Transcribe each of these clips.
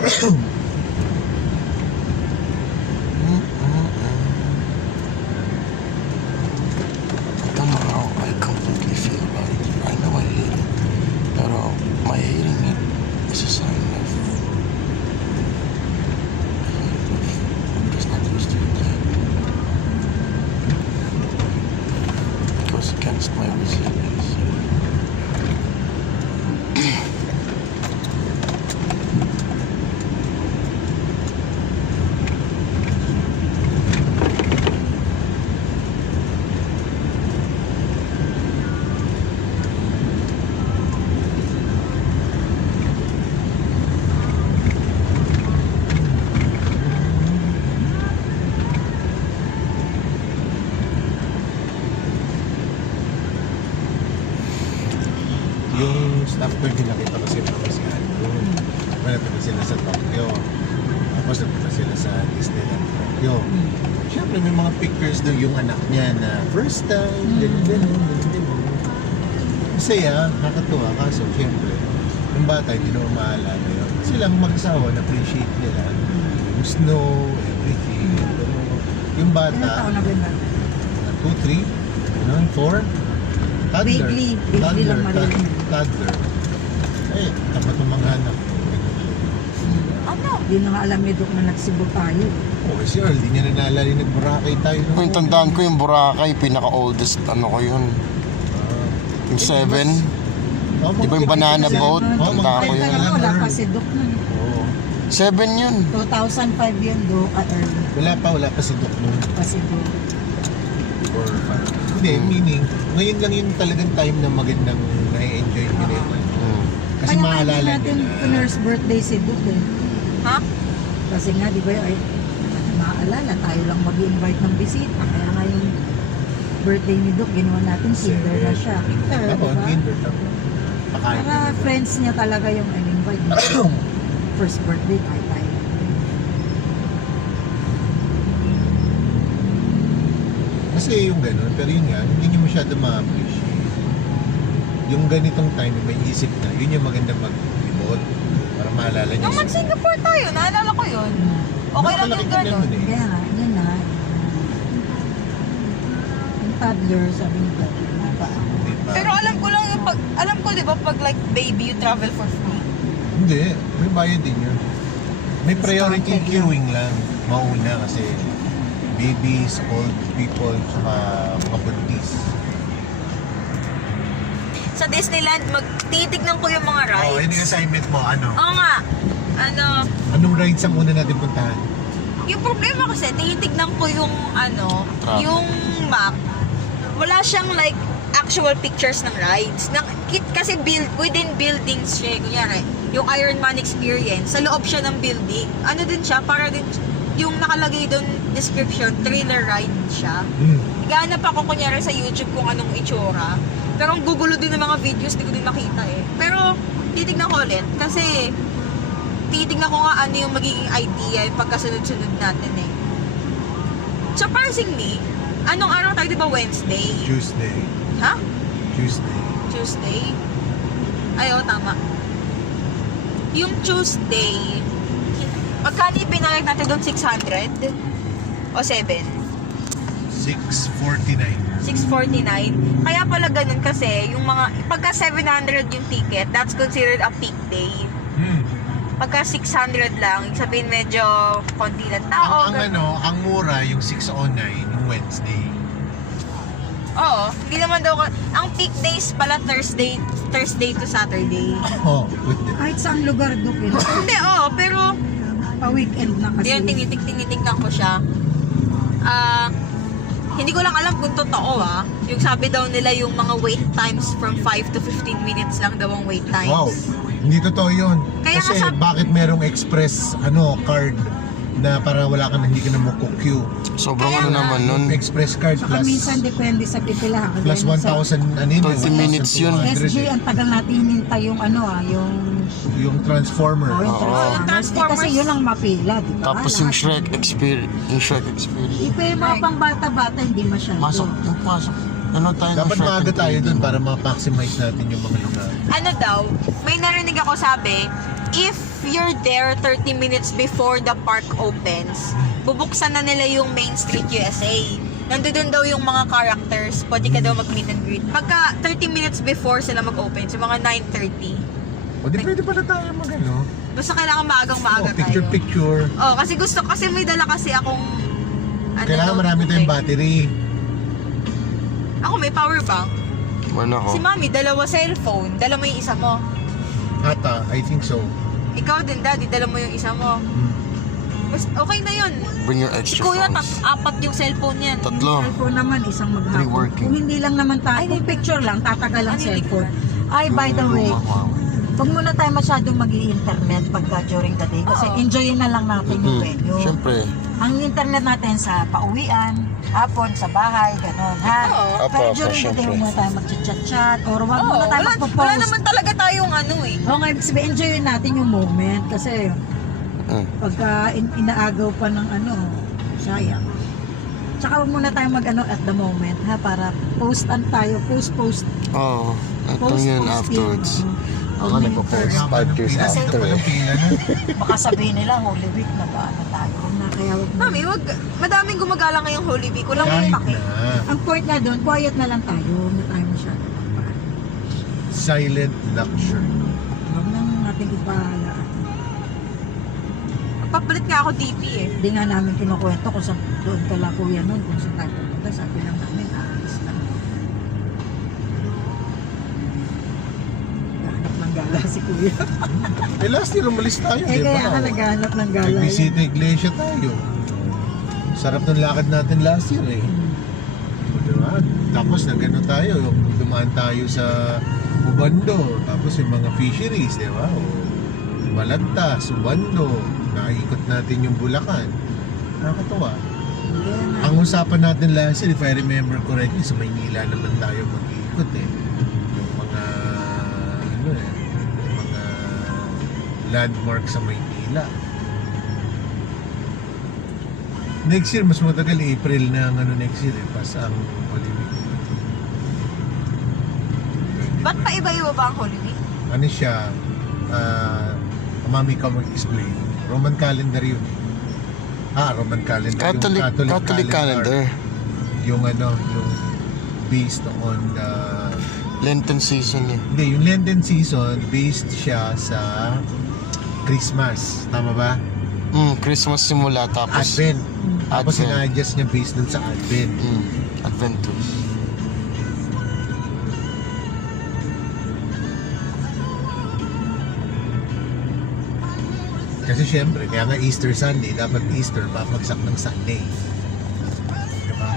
I completely feel about it. I know I hate it. Pero my hating it is a sign of I'm just not used to it yet. It goes against my resilience. Yung staff ko yung nakita ko sila kasi doon. Nagpunta sila sa Tokyo. Tapos nagpunta sila sa Disneyland Tokyo. Siyempre may mga pictures doon yung anak niya na first time, ganun. Masaya, nakakatuwa. Kaso siyempre, yung bata hindi naman maalala yun. Silang mag-asawa, na-appreciate nila yung snow, everything. Yung Ilang bata, taon na ganda? 2, 3, 4. Toddler. Vaguely lang marinig. Toddler. Eh, tapat ng mga anak. Ano? Hindi na nga alam ni Doc na nagsibo tayo. Oh, si Earl, di niya na naalala yung nag-Boracay tayo. Kung tandaan ko yung Boracay, pinaka-oldest ano ko yun. Yung 7. Di ba yung banana boat? Tanda ko yun. Wala pa si Doc nun. Oo. 7 yun. 2005 yun, Doc, at early. Wala pa si Doc noon. Pa si Doc. Or 5. Hindi, meaning, ngayon lang yung talagang time na magandang na-enjoy nila yun. Kasi Kaya maalala nga natin nila. nurse birthday si Doc eh. Ha? Kasi nga, di ba, ay maalala, tayo lang mag-invite ng bisita. Kaya nga yung birthday ni Doc, ginawa natin, kinder na siya. Kinder, Ako, di ba? kinder. Pakain Para na. friends niya talaga yung invite. First birthday, tayo tayo. Kasi yung ganun, pero yun nga, hindi nyo masyado ma-appreciate. Yung ganitong time, may isip na, yun yung maganda mag-libot. Para maalala nyo. Nung mag-Singapore tayo, naalala ko yun. Okay lang yung Nakalaki gano'n. ganun eh. Kaya nga, yun na. Yung toddler, sabi ni Doc, Hindi pa. Pero alam ko lang yung alam ko 'di ba pag like baby you travel for free. Hindi, may bayad din yun. May priority Discounted queuing lang. Mauna kasi babies, old people, saka mga buntis. Sa Disneyland magtitignan ko yung mga rides. Oh, yun yung assignment mo, ano? Oo nga. Ano, Anong rides ang una natin puntahan? yung problema kasi tinitignan ko yung yung map. Wala siyang like actual pictures ng rides. Kasi within buildings siya. Kunyari, yung Iron Man experience, sa loob siya ng building. Ano din siya, para din, yung nakalagay doon description, thriller ride siya. Naghahanap ako kunyari sa YouTube kung anong itsura. Pero ang gugulo din ng mga videos, di ko din makita eh. Pero, titignan ko ulit. Kasi, titignan ko nga ano yung magiging idea yung pagkasunod-sunod natin eh. Surprisingly, anong araw tayo, di ba Wednesday? Tuesday. Ha? Tuesday. Tuesday? Ay, oo, tama. Yung Tuesday, magkano ibinayag natin doon? 600? O 7? 6:49. 649. Kaya pala ganun kasi, yung mga, pagka 700 yung ticket, that's considered a peak day. Pagka 600 lang, ibig sabihin medyo konti lang tao. Ang mura yung 609 yung Wednesday. Oo, hindi naman daw, ang peak days pala Thursday to Saturday. Oh, good. kahit saan lugar, Doc, yun. Hindi, pero, Pa-weekend na kasi. yun, tinitignan ko siya. Hindi ko lang alam kung totoo yung sabi daw nila yung mga wait times from 5 to 15 minutes lang daw ang wait times. Wow, hindi totoo yun. Kaya Kasi nga bakit merong express card na para wala ka na, hindi ka na mo-queue. Sobrang Kaya ano nga. naman nun. Express card Saka plus minsan depende sa pipila. plus 1,000 ano yun, 30 minutes yun. 1,200 SG, ang tagal natin hinintay yung yung transformer. yung Oo. Transformers. Transformers. Kasi yun ang mapila, di ba? Tapos yung Shrek experience. Ipa yung mga pang-bata-bata, hindi masyado. Pasok. Ano tayo ng Dapat Shrek maaga tayo and dun para ma-maximize natin yung mga lugar. Ano daw, may narinig ako sabi, if you're there 30 minutes before the park opens, bubuksan na nila yung Main Street USA. Nandun daw yung mga characters, pwede ka daw mag-meet and greet. Pagka 30 minutes before sila mag-open, so mga 9:30. O di pwede pala tayo mag-ano? Basta kailangan maagang-maaga tayo. Picture-picture. Oh, kasi may dala kasi akong Kailangan marami tayong battery. Ako may power bank. Wala ko. Si Mami, dalawa cellphone. Dala mo yung isa mo. Ata, I think so. Ikaw din, Daddy, dala mo yung isa mo. Basta, okay na yun. Bring your Si extra Kuya, phones. 4 yung cellphone yan. Tatlo. Cellphone naman, isang Three maghapon. working. Kung hindi lang naman tayo, kung picture lang, tatagal ang Ano yung cellphone. Ay, by the way, huwag muna tayo masyadong mag-i-internet pagka during the day kasi Oo. enjoyin na lang natin yung venue. Siyempre. Ang internet natin sa pauwian, hapon, sa bahay, gano'n, ha? Oo. Pero Apa, during the day, syempre. huwag muna tayo mag-chat-chat or huwag Oo, muna tayo wala magpo-post. naman talaga tayong ano eh. Oo nga, ibig sabihin, enjoyin natin yung moment kasi pagka inaagaw pa ng ano, sayang. Tsaka huwag muna tayo mag-ano at the moment, ha? Para postan tayo, post. Oo. Ito Post, yun posting. afterwards. Oo. Ako nagpo-post 5 years Pila, after ito palang eh. pila na. Baka sabihin nila, Holy Week, nag-ano tayo. Na kaya huwag mo. Mami, madaming gumagala ngayong Holy Week. Walang Kahit may pake. na. Ang point nga doon, quiet na lang tayo. Huwag na tayo masyado. Silent luxury. Huwag nang natin ipahala. Papalit nga ako DP eh. Hindi nga namin kinukwento kung saan doon kala kuya noon, kung saan tayo pupunta. Sabi lang namin, aalis lang. Naghanap ng gala si kuya. Eh last year umalis tayo, Eh di ba? kaya ka naghanap ng gala. Nagbisita iglesia tayo. Sarap ng lakad natin last year eh. O, diba? Tapos nagano tayo, dumaan tayo sa Ubando, tapos yung mga fisheries, di ba? O, Balagtas, Ubando, nakikot natin yung Bulacan. Nakakatuwa. Ang usapan natin last year, if I remember correctly, sa Maynila naman tayo mag-iikot eh. Yung mga, ano eh, yung mga landmark sa Maynila. Next year, mas matagal, April na ang ano next year eh, pas ang Holy Week. Ba't pa iba-iba ba ang Holy Week? Ano siya, mami ka mag-explain. Roman calendar yun. Roman calendar. Catholic calendar. Yung ano, yung based on the... Lenten season eh. Hindi, yung Lenten season, based siya sa Christmas. Tama ba? Christmas simula tapos Advent. Tapos Advent. ina-adjust niya based dun sa Advent. Adventus. Kasi syempre, kaya nga Easter Sunday, dapat Easter babagsak ng Sunday. Diba?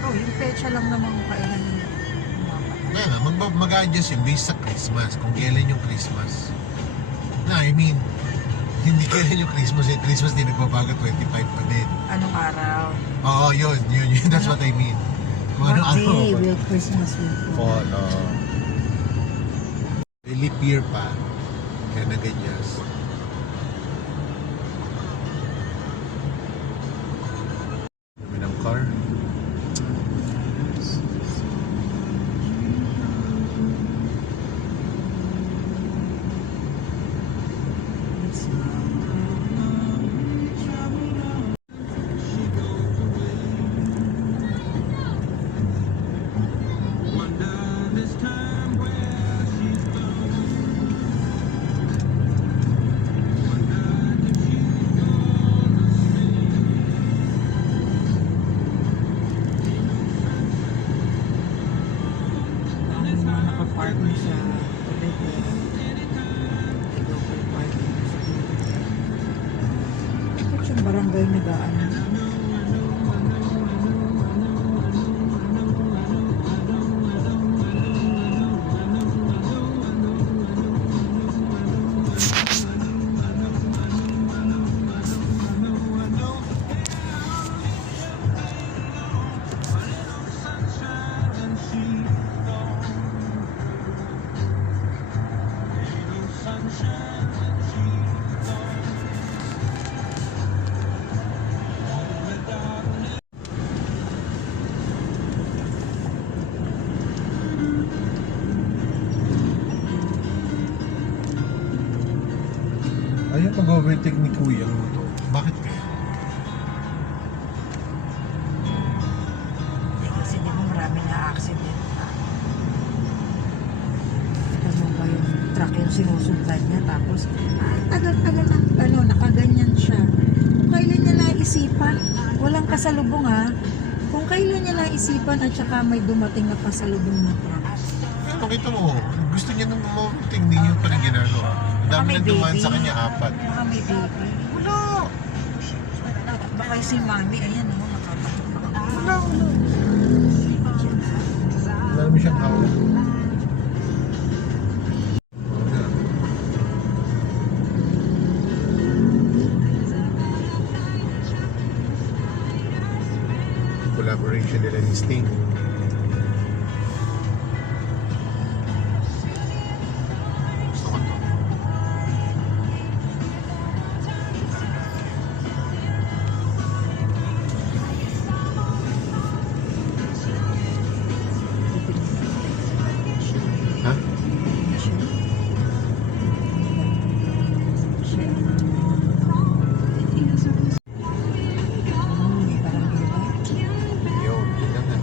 Oh, yung pecha lang naman kailan yung Kaya nga, mag-adjust yung based sa Christmas. Kung kailan yung Christmas. I mean, hindi kailan yung Christmas. Yung Christmas di nagbabago, 25 pa din. anong araw. Oo, yun. That's what I mean. Kung What ano day will Christmas will fall? Fall, leap year pa. Kaya nag-adjust. Dami ng car. Ang mga nakaparking sa Quebec. Local parking sa Quebec. Yung barangay nag-aano. Ayaw pag-overtake ni Kuya. Bakit kaya? Kasi di ba marami na accident na. Ano ba yung truck yung sinusundan niya tapos tagal-tagal na nakaganyan siya. Kung kailan niya naisipan, walang kasalubong ha. Kung kailan niya naisipan at saka may dumating na pasalubong na truck. Pero kita mo, gusto niya nang mag-overtake, hindi niya pa rin ginagawa. Ang dami May na dumaan baby. sa kanya, 4. Baka may baby. Wala! Baka si mami, ayan o, nakakatakot. Wala! Wala naman siyang hawak. Collaboration nila ni Sting. Gusto ko to. Ha? Yun, yun lang yan.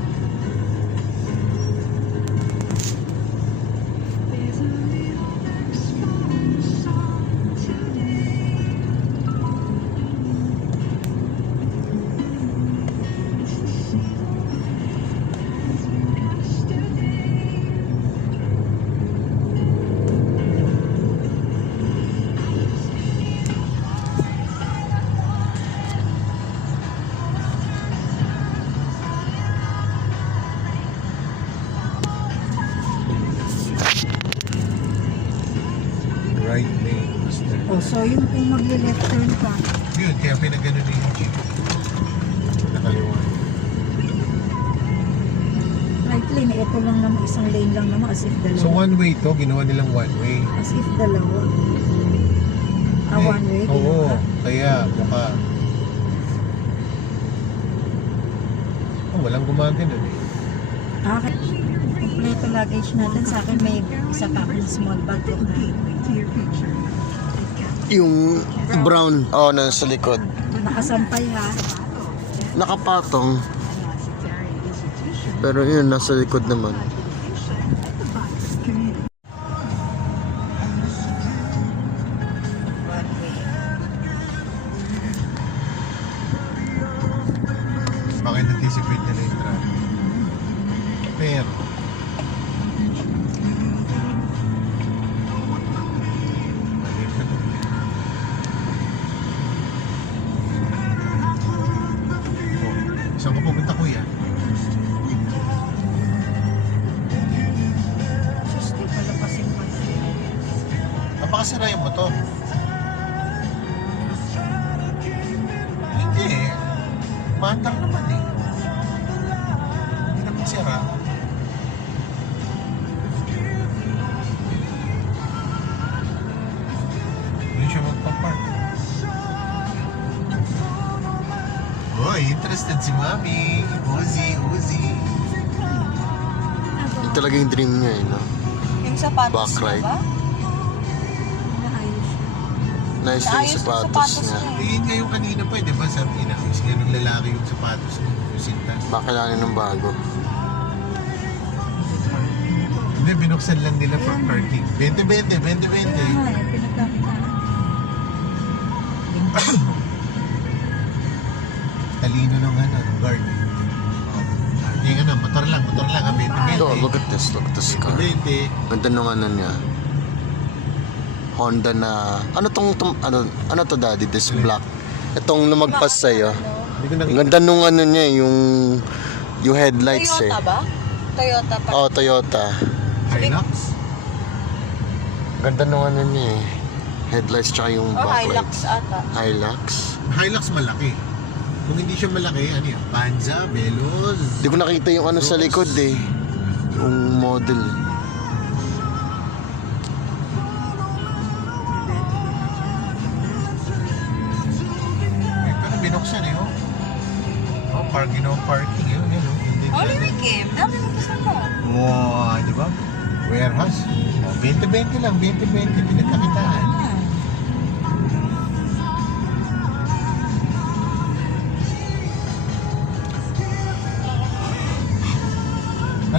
Right lane, Master. Oh, so yung kung magli-left turn ka, Yun, kaya pinagano na yung jeep. Nakaliwa. right lane, ito lang naman, isang lane lang naman as if dalawa. So one way to, ginawa nilang one way. As if dalawa. One way, Oo, ginawa. kaya mukha. Oh, walang gumagano eh. Akin, kompleto luggage natin. Sa akin may isa pa akong small bag ko na. Yung brown, oh, nasa likod. Nakasampay ha. Nakapatong. Pero yun, nasa likod naman. One way. Baka anticipate nila yung traffic. Pero, mali ka na. Oh, saan ka pupunta, Kuya? Just di pala pasing pa. Napakasira yung motor. Hindi eh. Matang naman eh. Hindi naman sira. Hindi siya magpapark. Hoy, interested si Mami. Uzi. Yung talaga yung dream niya eh, no? Yung sapatos Backride. mo ba? Naayos siya. Nice yung Naayos yung sapatos niya. Ayun nga yung kanina pa eh, di ba? Sabi niya, is nga ng lalaki yung sapatos mo, yung sintas. Baka kailangan ng bago. Hindi, binuksan lang nila for parking. 20-20. Kaya nga, yung pinagkakitaan. Talino ng ano, ng guard. Yung ano, motor lang ha, 20-20. Oh, look at this car. 20. Ganda nung ano niya. Honda na, ano to daddy, this black. Itong lumagpas sa'yo. Hindi ko Ang nakita. ganda nung ano niya, yung headlights eh. Toyota ba? Toyota pa. Oh, Toyota. Hilux? Ganda nung ano niya eh. Headlights tsaka yung Or Hilux backlights. ata. Hilux. Hilux malaki. Kung hindi siya malaki, ano yun? Panza, Veloz. Di ko nakita yung ano sa likod eh. Yung model. Eh, pero binuksan eh, oh. Oh, parking yun, yun, oh. Hindi Oliver Kim, dami mo kasama. Wow, di ba? Warehouse. Oh, 20-20 lang, 20-20 pinagkakitaan.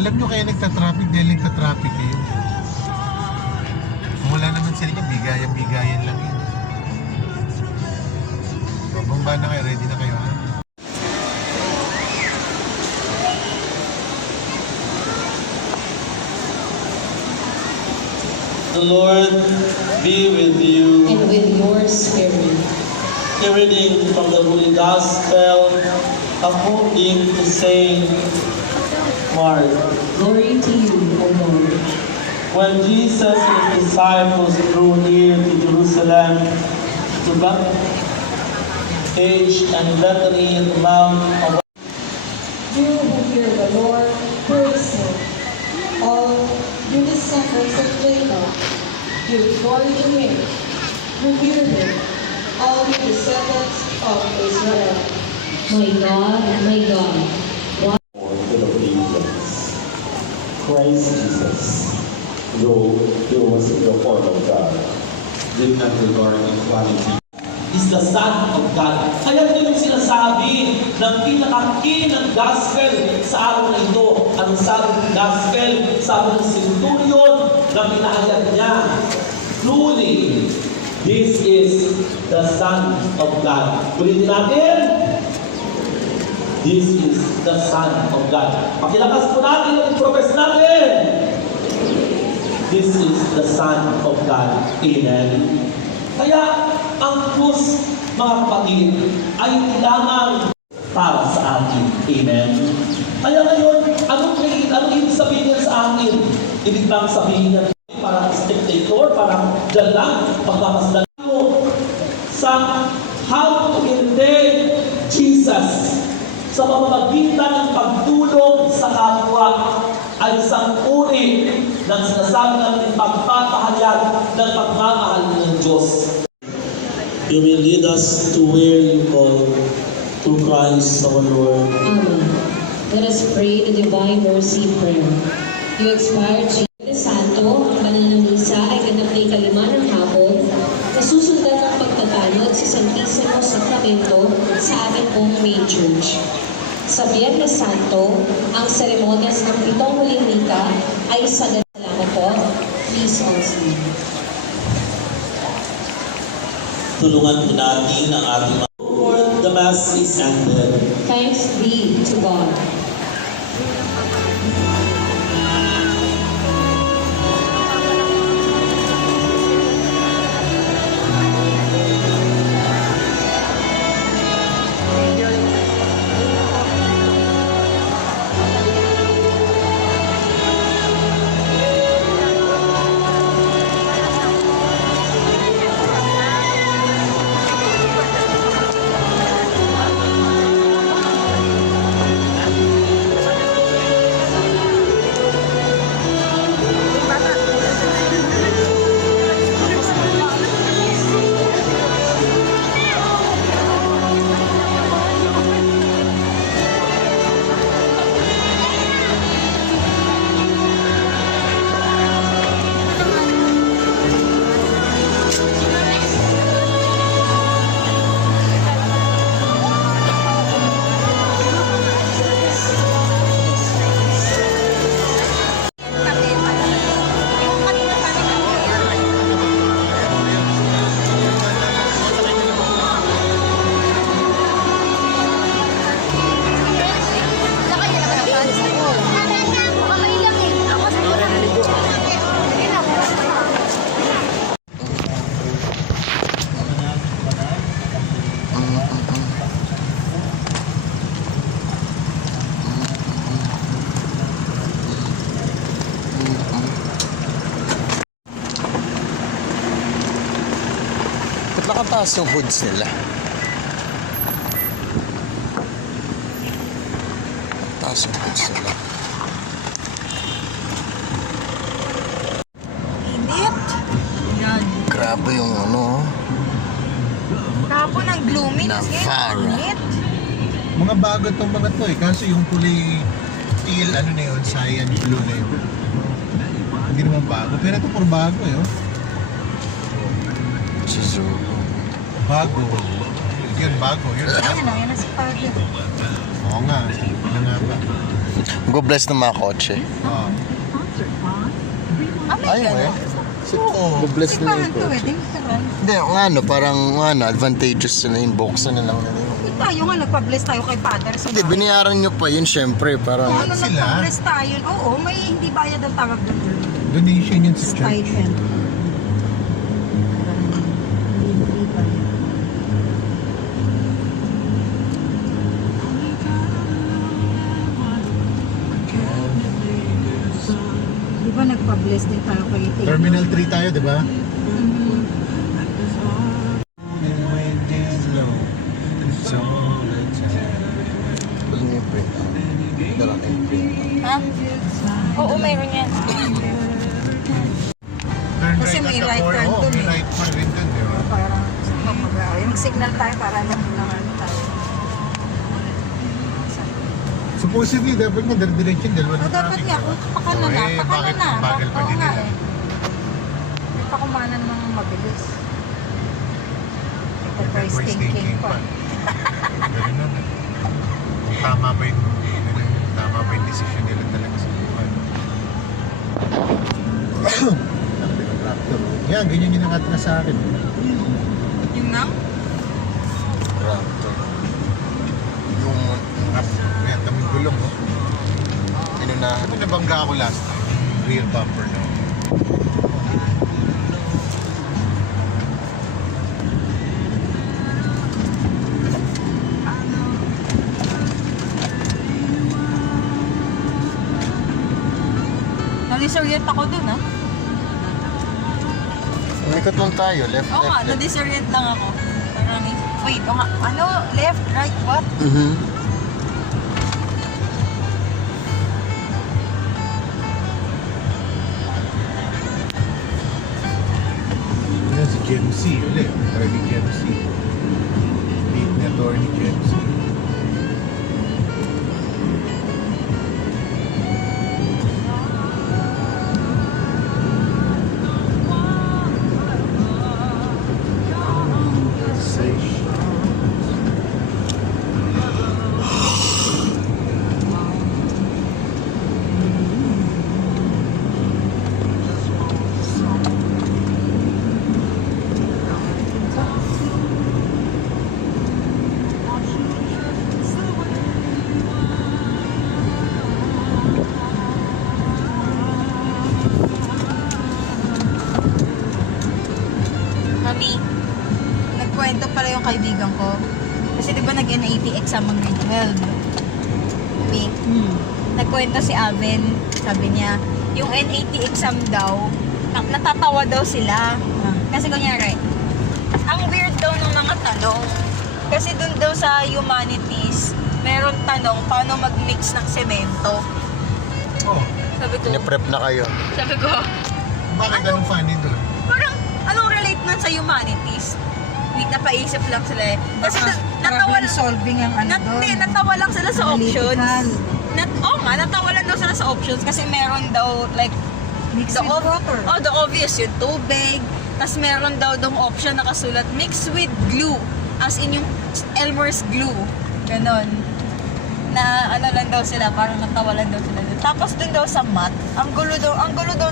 Alam nyo kaya nagta-traffic dahil nagta-traffic kayo. Kung wala naman sila niya, bigayan lang yun. Bumaba na kayo, ready na kayo ha? The Lord be with you. and with your spirit. A reading from the Holy Gospel according to Saint Mark. Glory to you, O Lord. When Jesus and his disciples drew near to Jerusalem, to Bethphage and Bethany in the Mount of You who fear the Lord, praise him. All you descendants of Jacob, give glory to him. Revere him, all you descendants of Israel. My God, Born full of angels. Christ Jesus, though he was in the form of God, did not regard equality is the Son of God. Kaya ito yung sinasabi ng pinaka-key ng gospel sa araw na ito. Anong sabi ng gospel? Sabi ng centurion na pinahayag niya. Truly, this is the Son of God. Ulitin natin. This is the Son of God. Pakilakas po natin at i-profess natin. This is the Son of God. Amen. Kaya, ang krus, mga kapatid, ay lamang para sa atin. Amen. Kaya ngayon, anong ibig sabihin niya sa atin? Ibig bang sabihin niya parang spectator, parang dyan lang, pagkamasdan mo sa how to imitate Jesus sa pamamagitan ng pagtulong sa kapwa ay isang uri ng sinasabi namin pagpapahayag ng pagmamahal ng Diyos. You will lead us to where you call, through Christ our Lord. Amen. Let us pray the Divine Mercy Prayer. You expired Jesus Santo, ang banal na misa ay ganap na ikalima ng hapon, nasusundan ng pagtatanod sa Santisimo Sakramento sa ating pong main church. Sa Biyernes Santo, ang seremonyas ng pitong huling mika ay sa salamat po. Please all stand. Tulungan po natin ang ating mga Lord, the Mass is ended. Thanks be to God. Ba't nakataas yung hoods nila? Taas yung hoods nila. Init. Yan. Grabe yung ano. Tapos ng gloomy. Navarra. Init. Mga bago itong mga to eh. Kaso yung kulay teal, ano na yun, cyan blue na yun. Hindi naman bago. Pero ito por bago eh. Oh. Suzuki. Bago. Yun, bago. Yun. Ayun na, yan na si Parker. Oo nga. Ano nga ba? Mag-bless ng mga kotse. Oo. Ay, may. Oo. Mag-bless na Simbahan yung to eh, kotse. di ba? Hindi, ano, parang advantageous na yun. Buksan na lang nila yun. Tayo nga, nagpa-bless tayo kay Father. Hindi, binayaran nyo pa yun, syempre. Parang, Ano Sila? nagpa-bless tayo? Oo, may hindi bayad ang tawag doon. Donation yun sa church. Stipend. Hindi bayad. Di ba nagpa-bless din tayo kay Taylor? Terminal 3 tayo, di ba? Mhm. alam niyo yung print. Dala na yung print. Ha? Oo, mayroon yan. Turn Kasi right may at the right corner. turn Oo, dun may eh. right turn rin dun, di ba? Parang mag-signal tayo para alam mo lang ano tayo. Supposedly, dapat nga diretso dalawa O ng dapat traffic, nga, di ba? pakana Oo, na, eh, pakana bakit na. bagal pa Oo din nga nila? eh. May pakumanan mga mabilis. Ito price thinking pa. Ganun naman. Kung tama ba yung decision nila talaga sa buhay. Sabi ng raptor. Yan, ganyan yung nakatras sa akin. Yung nang? Raptor. Yung, Ayan, daming gulong, no? inunahan. Ano nabangga ako last time? Rear bumper, no? Na-disorient ako dun, ha? Umikot lang tayo, left, Oo nga, left, left. na-disorient lang ako. Parang, wait, o nga, ano? Left, right, what? Mhm. Yan si Gen Z ulit. Attorney Gen Z. Lead ni Attorney Gen Z. Mami, nagkwento pala yung kaibigan ko. Kasi di ba nag-NAT exam ang grade 12? Mami, nagkwento si Alvin, sabi niya, yung NAT exam daw, natatawa daw sila. Kasi kunyari, ang weird daw ng mga tanong. Kasi dun daw sa humanities, meron tanong, paano mag-mix ng semento? Oh, Sabi ko, Piniprep na kayo. bakit anong funny doon? parang, anong relate nun sa humanities? Napaisip lang sila eh. Kasi Baka natawa problem solving ang ano doon. Hindi, natawa lang sila sa options. Analytical. Oo nga, natawa lang daw sila sa options kasi meron daw like Mix the with water. Oh, the obvious yung tubig. Tapos meron daw dong option nakasulat mix with glue. As in yung Elmer's glue. Ganon. Na ano lang daw sila, parang natawa lang daw sila. Tapos dun daw sa math, ang gulo daw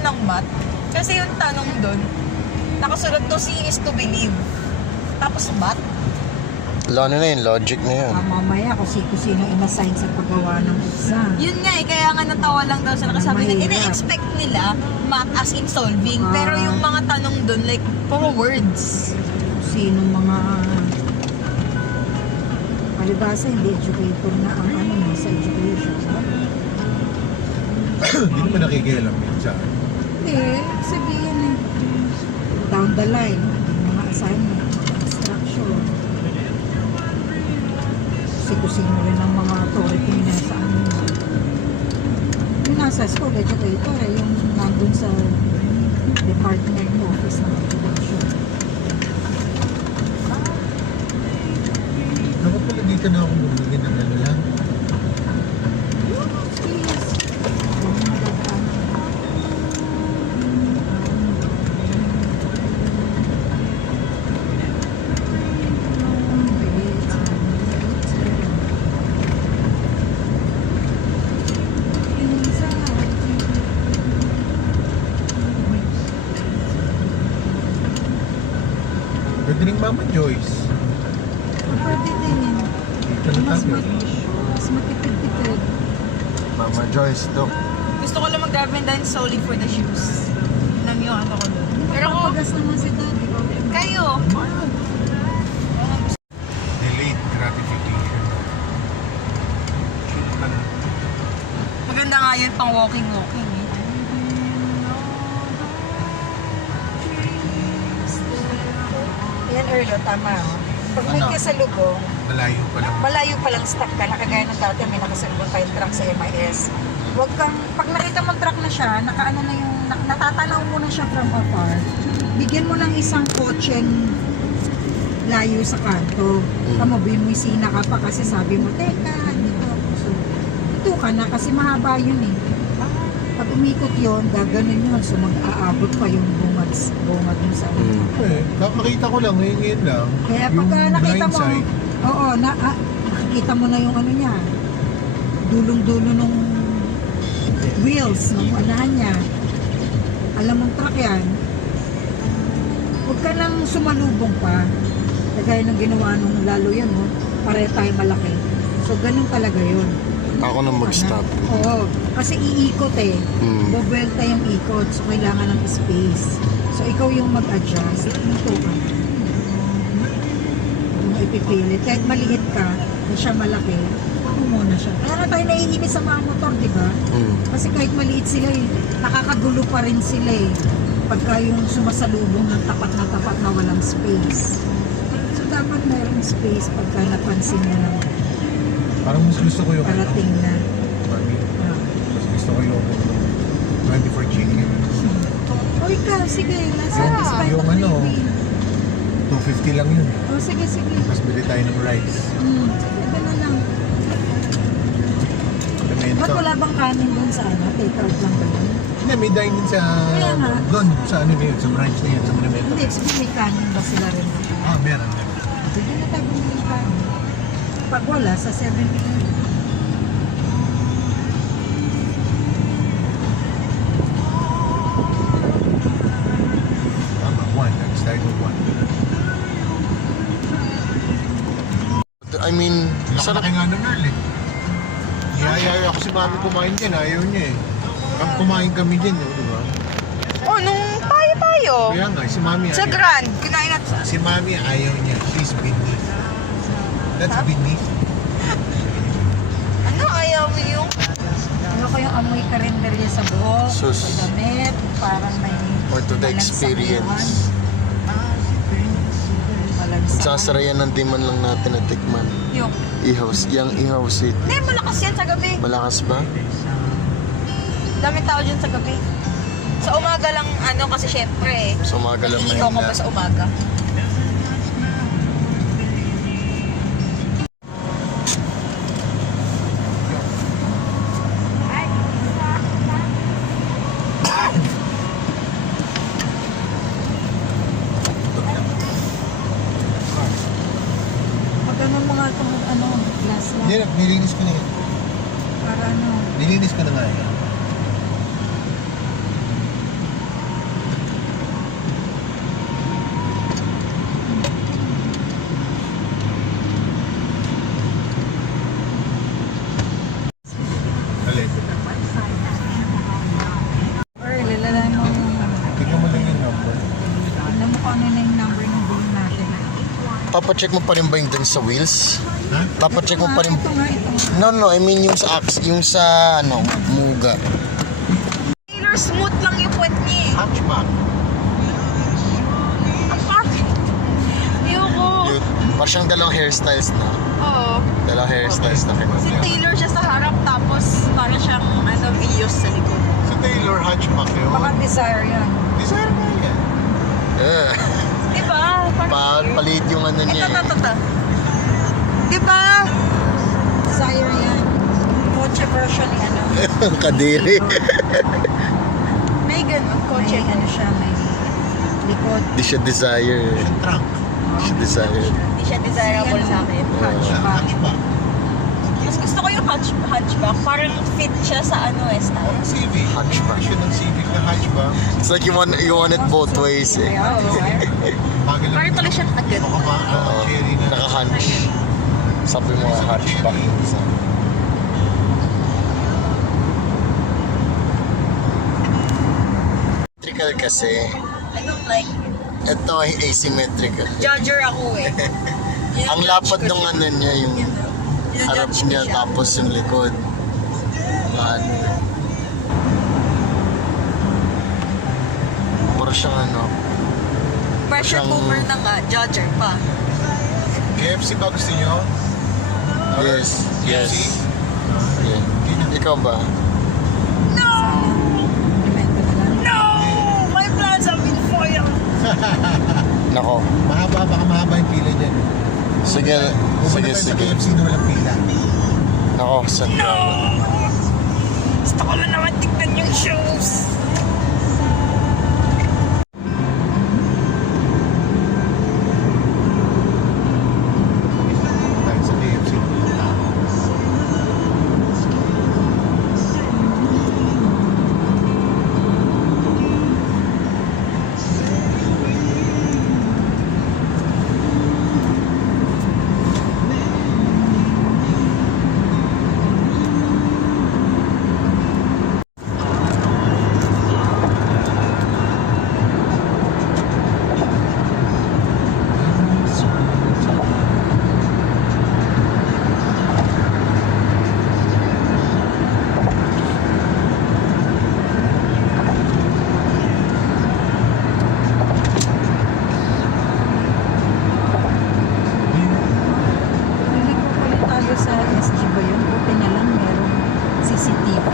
ng math. Kasi yung tanong dun, nakasulat to see is to believe. Tapos math. Ano na yun, logic na yun. Mamaya kung sino inassign sa paggawa ng exam. Yun nga eh, kaya nga natawa lang daw sila. Kasi sabi nga, Mahirap. ina-expect nila math as in solving. Pero yung mga tanong dun, like, puro words. Sino mga palibasa hindi educator na ang ano mo sa education. Hindi naman nakikialam yun sa akin. Hindi, sabihin eh. Down the line, yung mga assignment, instruction. Kasi rin ng mga authority na sa ano. Yung nasa school educator, yung nandun sa department office ng education. Dapat pala dito na ako bumili ng ano lang. Please. Huwag mo magandaan. Pwede rin Mama Joyce. Pwede din. Dito na Mas, tayo. mas matipid-tipid. Mama Joyce, Dok. Gusto ko lang mag-drive din solely for the shoes. Yun lang yung ano ko. Pero kung Papagas naman si Daddy. kayo, Delayed gratification. Ano? maganda nga yun pang walking-walking eh. Yan, Erlo, tama. Pag may Ano? kasalubong, Malayo pa lang. malayo pa lang stop ka na kagaya ng dati may nakasalubong tayong truck sa MIS. Huwag kang, pag nakita mo truck na siya, nakaano na yung, natatanaw mo na siya from afar, bigyan mo ng isang kotseng layo sa kanto. Tama, bumisina ka pa kasi sabi mo, teka, dito ako. So, dito ka na kasi mahaba yun eh. Pag umikot yun, gaganon yun. So, mag-aabot pa yung bungad dun sa Eh, nakakita ko lang, ngayon lang. Kaya Yung pagka nakita mo, blindside, oo, nakikita mo na yung ano niya, dulong-dulo nung wheels, nung anahan niya. Alam mong truck yan, huwag ka nang sumalubong pa. Kagaya ng ginawa nung lalo yan, no? Pare tayo malaki. So, ganun talaga yun. Ako na mag-stop. Oo, kasi iikot eh. Hmm. Bobelta yung ikot, so kailangan ng space. So, ikaw yung mag-adjust. Ito ka. Kung mo ipipilit. Kahit maliit ka, na siya malaki, ako muna siya. Kaya nga tayo naiinis sa mga motor, di ba? Kasi kahit maliit sila eh, nakakagulo pa rin sila eh. Pagka yung sumasalubong ng tapat na walang space. So, dapat mayroong space pagka napansin na lang. parang mas gusto ko yung Parating na. Mami, Ah. mas gusto ko yung 24 chicken. O ikaw, sige, nasatisfy Yung mo ano, yung wheel. 250 lang yun. O sige, sige. Mas bili tayo ng rice. Sige, gano'n lang. Ba't Pimento. wala bang kanin dun sa ano? Take out lang ba yun? Hindi, may dining sa... Kaya nga. Doon, sa ano na yun, sa branch na yun, sa Monumento. Hindi, sige, may kanin ba sila rin? Ah, meron. Sige na tayo bumili ng kanin. Pag wala, sa 7-Eleven. Tama, one. Nag-start with one. I mean, sarap. Laki nga ng Earl eh. Iyayaya ako si Mami kumain dyan, ayaw niya eh. Pag kumain kami dyan, di ba? Oh, nung tayo. Kaya nga, si Mami Sa ayaw. Grand, kinain natin. Si Mami ayaw niya. She's beneath. That's beneath. Ano, ayaw mo yung... Ano ko yung amoy karinderya sa buhok, Sus. sa damit, parang may... Or to the walang experience. sakuhan, walang Sasarayan ng di man lang natin na tikman. Yung... Ihaws, yung ihaws it. Hindi, malakas yan sa gabi. Malakas ba? Daming tao dyan sa gabi. Sa umaga lang, ano, kasi syempre, Sa umaga lang iihaw ka mahina. ba sa umaga? Pag ano mga itong ano, glass lang, Hindi, nilinis ko na yan. para ano, Nilinis ko na nga yan. Alin? or lalalaman mo yung ano, Tingnan mo lang yung number. tignan mo kung ano na yung number ng bill natin. Papacheck mo pa rin ba yung dun sa wheels? Ha? Papacheck mo pa rin... Ito nga, ito. No, I mean yung sa axe, yung sa ano, muga. Taylor, smooth lang yung puwet niya eh. Hatchback. Ang pangit. Ayoko. Parang siyang dalawang hairstyles na. Oo. Dalawang hairstyles na Si kinuha. Taylor siya sa harap, tapos parang siyang, ano, Vios sa likod. Sa Taylor hatchback yun. Baka desire yan. Desire nga yan. Eh, Diba? palit yung ano niya eh. Ito. Diba? Desire yan. Kotse version ni ano. Kadiri. May ganun, Kotse, kotse. ano siya, may likod. Di siya desire. Yung trunk. Di siya desire. Hindi siya desirable sa akin. Hatchback. Hatchback. Mas gusto ko yung hatchback. Parang fit siya sa ano eh, style. Civic. Hatchback. Version ng Civic na hatchback. It's like you want it both ways eh. Bagay lang. Parang tuloy siya agad. Baka cherry na. Naka-hunch. Sabi mo hatchback. Symmetrical kasi. I don't like it. Ito ay asymmetrical. Judger ako eh. Ang lapad ng ano niya, yung harap Judge niya, siya. tapos yung likod. Ano. Para siyang ano. Pressure siyang- cooker na nga, judger pa. KFC ba gusto nyo? Yes, yes. KFC? Yeah. Ikaw ba? No! Alimento na lang. No! My plans have been foiled. Nako. Baka mahaba yung pila dyan. Sige, Pumunta tayo sa KFC na walang pila. Nako, sandra. Gusto ko na naman tignan yung shoes. Tayo sa KFC. Nagpupulit tayo sa SG ba yun? Buti na lang merong CCTV.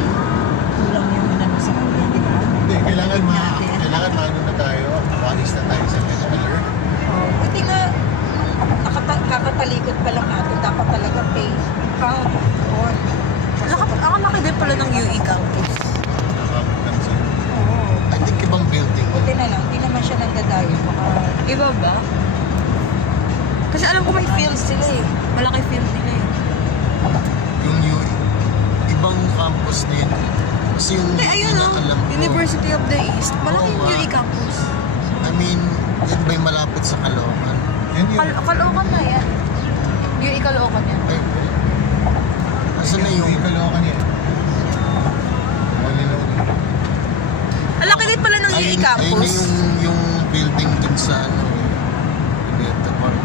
Kulang yung inano sa kanya, di ba? Hindi, kailangan Natin. maano na tayo. Alis na tayo sa red alert. Oh, buti nga, kakatalikod pa lang natin. Dapat talaga pay count on. Ako laki din pala ng UE campus. Nakakapansin. Oo. I think ibang building. Buti na lang, di naman siya nagdadayo. Baka Iba ba? Kasi alam ko may field sila eh. Malaki field nila eh. Yung ibang campus din. Kasi yung Hindi, ayun oh. alam ko. University of the East. Malaki Oo yung nga. UE campus. I mean, yun ba'y malapit sa Caloocan? Yan yun. Caloocan na yan. UE Caloocan yan. Ay, asan na yung... Caloocan yan. Wala na ulit. Ang laki din pala ng UE Ayun campus. yung building dun sa ano. Dito, park.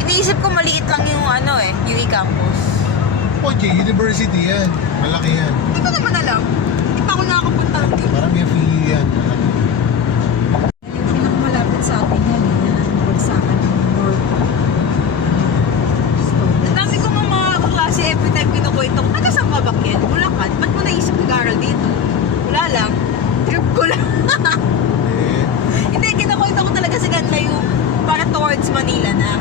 Iniisip ko maliit lang yung ano eh, UE campus. Okay, university yan. Malaki yan. Hindi ko naman alam. Hindi pa ako nakakapunta ng dito. Parang may affiliate yan. Malaki. yung pinakamalapit sa atin yan, yan ang bagsakan ng North Ang students. dami ko mga kaklase every time kinukwento ko, taga saan ka ba yan? Bulacan? Ba't mo naisip mag-aral dito? Wala lang. Trip ko lang. Eh, Hindi, kinukwento ko talaga sa kanila yung para towards Manila na.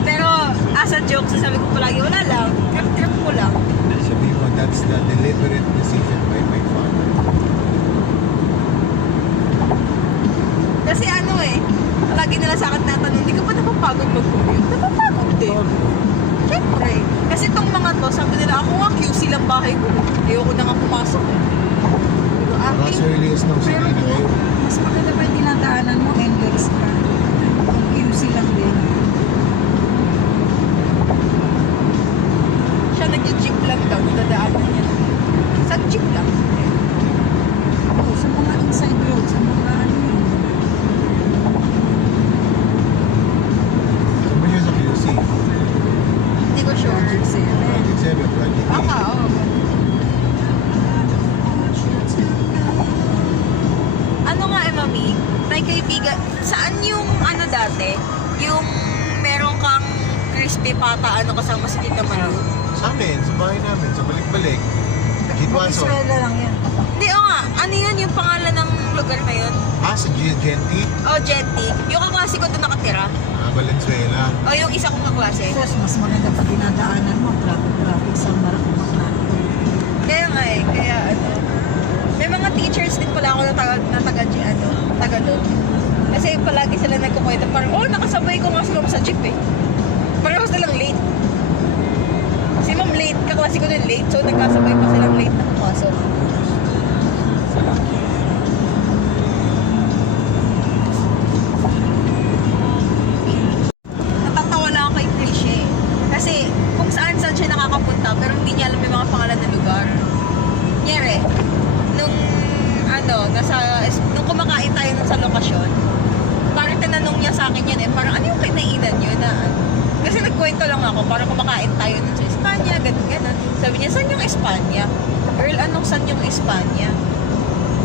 Pero as a joke, sasabi ko palagi, wala lang. Trip ko lang. sabihin mo, that's the deliberate decision by my father. Kasi ano eh, palagi nila sa akin natanong, hindi ka ba napapagod mag-commute? Napapagod din. Siyempre. Kasi itong mga to, sabi nila, ako nga QC lang bahay ko. Ayoko na nga pumasok. Pero As akin, early as now, sige Pero na kayo. mas maganda pa yung dinadaanan mo, NLEX ka. Yung QC lang din. siya nag-jeep lang daw, dadaanan niya lang. Sa jeep lang. Oo, sa mga inside road, sa mga ano yun. Saan ba yun sa QC? Hindi ko sure. Project 7. Project 7, Project 8. Baka, oo. Ano nga eh, mami? May kaibigan, saan yung ano dati? Yung meron kang crispy pata, ano kasama si Tita Malu? Sa amin, sa bahay namin, sa balik-balik. Kitwaso. Mag-Israel lang yan. Hindi, o nga. Ano yun yung pangalan ng lugar na yun? Ah, sa Genti. O, Jetty. Yung kaklase ko doon nakatira. Ah, Valenzuela. O, yung isa kong kaklase. Sos, mas maganda pa dinadaanan mo, traffic sa Maracumac na. Kaya nga eh, kaya ano. May mga teachers din pala ako na taga doon. Kasi palagi sila nagkukwento, parang, oh, nakasabay ko nga sila sa jeep eh. Parehas silang late. Si ma'am late, kaklase ko din late. So nagkasabay pa silang late na pumasok. Natatawa lang ako kay Trisha eh. Kasi kung saan siya nakakapunta pero hindi niya alam yung mga pangalan ng lugar. Nyere, nung nung kumakain tayo nun sa lokasyon, parang tinanong niya sa akin yan eh, parang ano yung kinainan nyo na kasi nagkwento lang ako, parang kumakain tayo nun sa Espanya, ganun. Sabi niya, saan yung Espanya? Girl, anong saan yung Espanya?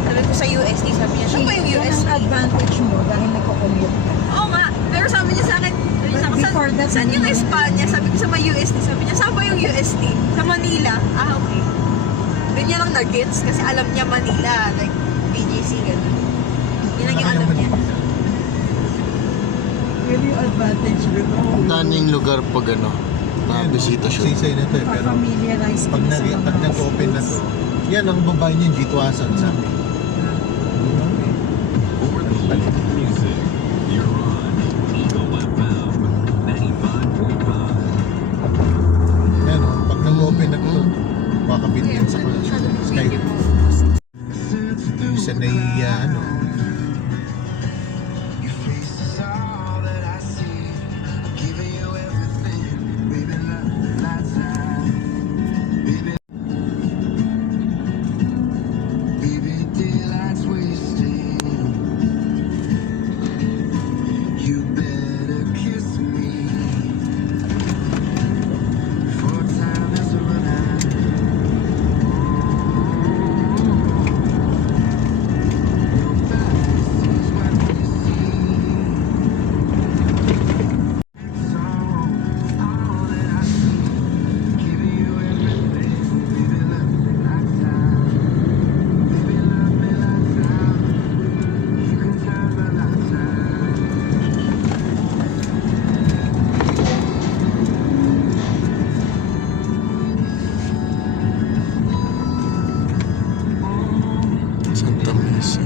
Sabi ko sa USD, sabi niya, saan ba yung Yan USD? ang advantage mo dahil nagko-commute ka. Oo nga, pero sabi niya sa akin, Before that, saan yung hindi mo Espanya? Sabi ko sa may USD, sabi niya, saan ba yung USD? Sa Manila? Ah, okay. Doon niya lang nag-gets kasi alam niya Manila, like BGC, gano'n. Yun lang yung alam niya. Yun yung advantage mo. Daning lugar pag bisita siya. Saysay na to eh, pero Familiarize ka pag na sa mga nag-open na to, yan ang babae niya, G2 Asan sa amin. Yan o, pag nag-open na to, makakabit yan sa Sky. Yung sa naiya, Santa Mesa.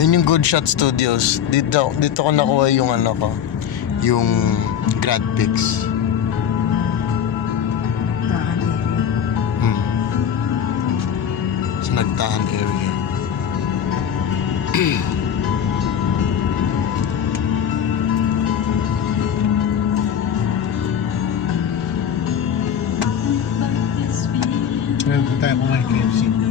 Yun yung Good Shot Studios. Dito ko nakuha yung yung grad pics. Sa Nagtahan area. Meron tayo kumain KFC.